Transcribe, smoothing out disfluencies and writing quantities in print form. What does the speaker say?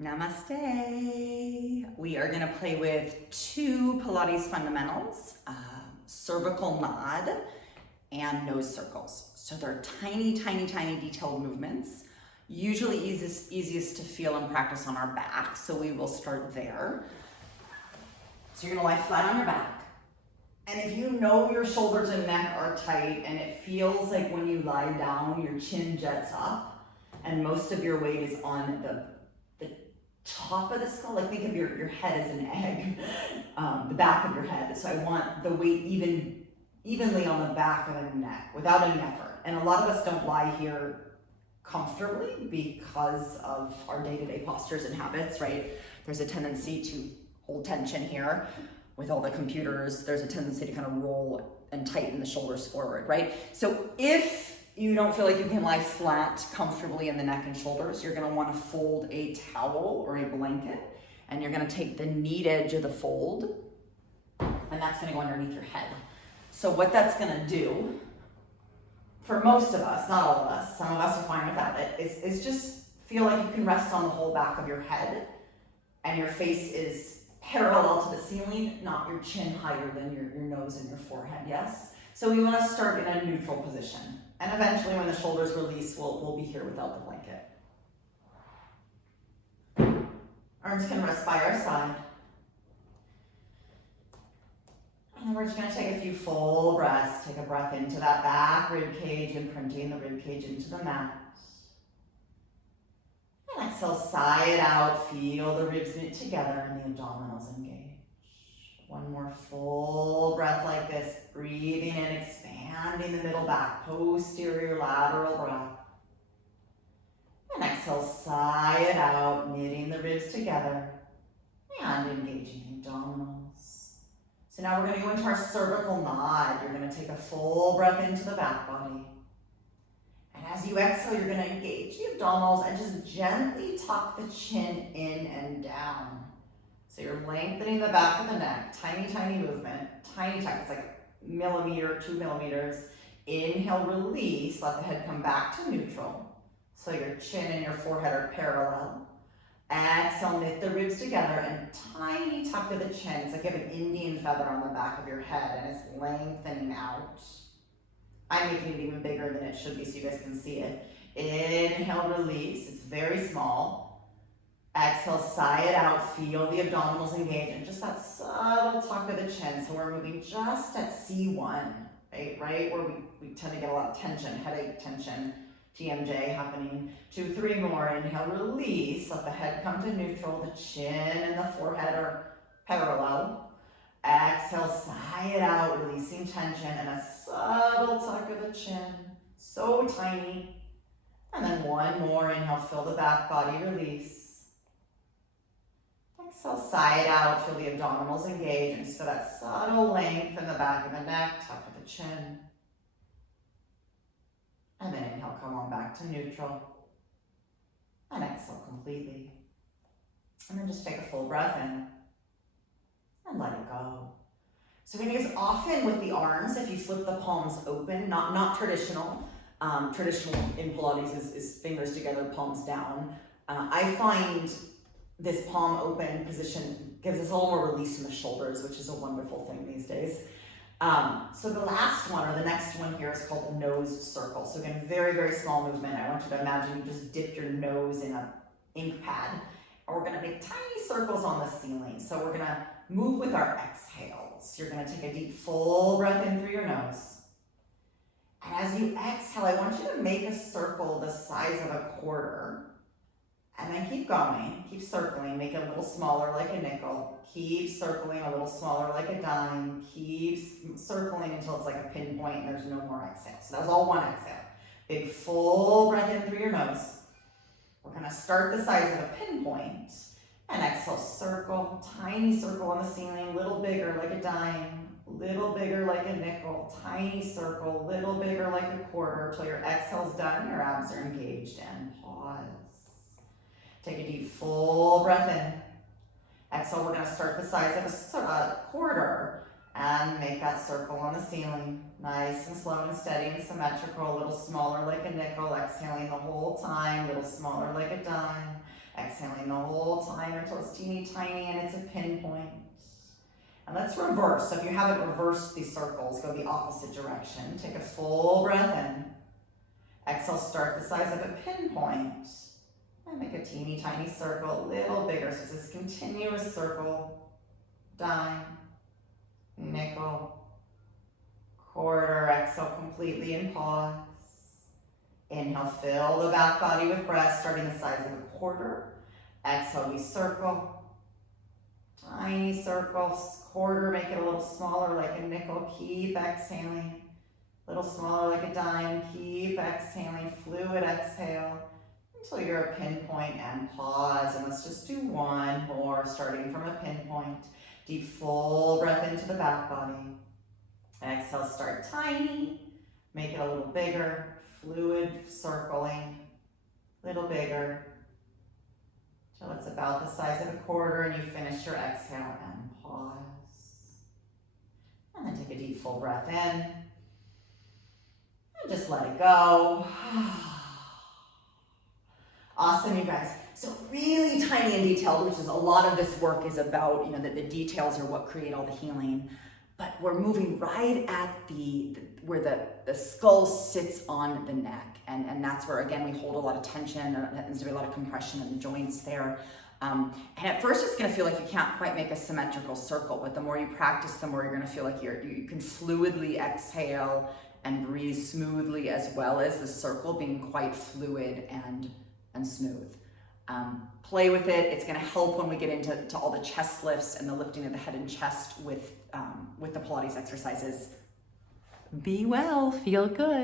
Namaste. We are going to play with two Pilates fundamentals, cervical nod and nose circles. So they're tiny, tiny, tiny detailed movements, usually easiest to feel and practice on our back. So we will start there. So you're going to lie flat on your back. And if you know your shoulders and neck are tight and it feels like when you lie down, your chin jets up and most of your weight is on the top of the skull, like think of your head as an egg, the back of your head. So I want the weight evenly on the back of the neck without any effort. And a lot of us don't lie here comfortably because of our day-to-day postures and habits, right? There's a tendency to hold tension here. With all the computers, there's a tendency to kind of roll and tighten the shoulders forward, right? So if you don't feel like you can lie flat comfortably in the neck and shoulders, you're gonna wanna fold a towel or a blanket, and you're gonna take the knead edge of the fold, and that's gonna go underneath your head. So what that's gonna do, for most of us, not all of us, some of us are fine without it, is just feel like you can rest on the whole back of your head, and your face is parallel to the ceiling, not your chin higher than your nose and your forehead, yes? So we wanna start in a neutral position. And eventually when the shoulders release, we'll be here without the blanket. Arms can rest by our side. And we're just gonna take a few full breaths. Take a breath into that back rib cage, imprinting the rib cage into the mat. And exhale, sigh it out. Feel the ribs knit together and the abdominals engage. One more full breath like this, breathing in, expanding the middle back, posterior lateral breath. And exhale, sigh it out, knitting the ribs together and engaging the abdominals. So now we're going to go into our cervical nod. You're going to take a full breath into the back body. And as you exhale, you're going to engage the abdominals and just gently tuck the chin in and down. So you're lengthening the back of the neck, tiny, tiny movement, tiny tuck. It's like a millimeter, 2 millimeters. Inhale, release, let the head come back to neutral. So your chin and your forehead are parallel. Exhale, knit the ribs together and tiny tuck of the chin. It's like you have an Indian feather on the back of your head and it's lengthening out. I'm making it even bigger than it should be so you guys can see it. Inhale, release, it's very small. Exhale, sigh it out, feel the abdominals engage, and just that subtle tuck of the chin. So we're moving just at C1, right? Where we tend to get a lot of tension, headache tension, TMJ happening. 2, 3 more, inhale, release, let the head come to neutral, the chin and the forehead are parallel. Exhale, sigh it out, releasing tension, and a subtle tuck of the chin, so tiny. And then one more, inhale, fill the back body, release. Exhale, sigh it out, feel the abdominals engage, and so that subtle length in the back of the neck, tuck of the chin. And then inhale, come on back to neutral. And exhale completely. And then just take a full breath in. And let it go. So we're gonna use often with the arms, if you flip the palms open, not traditional. Traditional in Pilates is fingers together, palms down. I find this palm open position gives us a little more release in the shoulders, which is a wonderful thing these days. So the last one, or the next one here, is called the nose circle. So again, very, very small movement. I want you to imagine you just dipped your nose in an ink pad. And we're gonna make tiny circles on the ceiling. So we're gonna move with our exhales. You're gonna take a deep, full breath in through your nose. And as you exhale, I want you to make a circle the size of a quarter. And then keep going, keep circling, make it a little smaller like a nickel. Keep circling a little smaller like a dime. Keep circling until it's like a pinpoint and there's no more exhale. So that was all one exhale. Big full breath in through your nose. We're gonna start the size of a pinpoint and exhale, circle, tiny circle on the ceiling, little bigger like a dime, little bigger like a nickel, tiny circle, little bigger like a quarter until your exhale's done, your abs are engaged, and pause. Take a deep, full breath in. Exhale, we're gonna start the size of a quarter and make that circle on the ceiling. Nice and slow and steady and symmetrical, a little smaller like a nickel, exhaling the whole time, a little smaller like a dime. Exhaling the whole time until it's teeny tiny and it's a pinpoint. And let's reverse. So if you haven't reversed these circles, go the opposite direction. Take a full breath in. Exhale, start the size of a pinpoint. And make a teeny tiny circle, a little bigger. So it's this continuous circle. Dime, nickel, quarter. Exhale completely and pause. Inhale, fill the back body with breath, starting the size of a quarter. Exhale, we circle. Tiny circles, quarter, make it a little smaller like a nickel. Keep exhaling. A little smaller like a dime. Keep exhaling. Fluid exhale until you're a pinpoint and pause. And let's just do one more, starting from a pinpoint. Deep full breath into the back body. Exhale, start tiny. Make it a little bigger. Fluid circling. Little bigger. Till it's about the size of a quarter and you finish your exhale and pause. And then take a deep full breath in. And just let it go. Awesome, you guys. So really tiny and detailed, which is a lot of this work is about, the details are what create all the healing. But we're moving right at where the skull sits on the neck. And that's where, again, we hold a lot of tension. There's a lot of compression in the joints there. And at first, it's going to feel like you can't quite make a symmetrical circle. But the more you practice, the more you're going to feel like you can fluidly exhale and breathe smoothly, as well as the circle being quite fluid and smooth. Play with it. It's going to help when we get into all the chest lifts and the lifting of the head and chest with the Pilates exercises. Be well, feel good.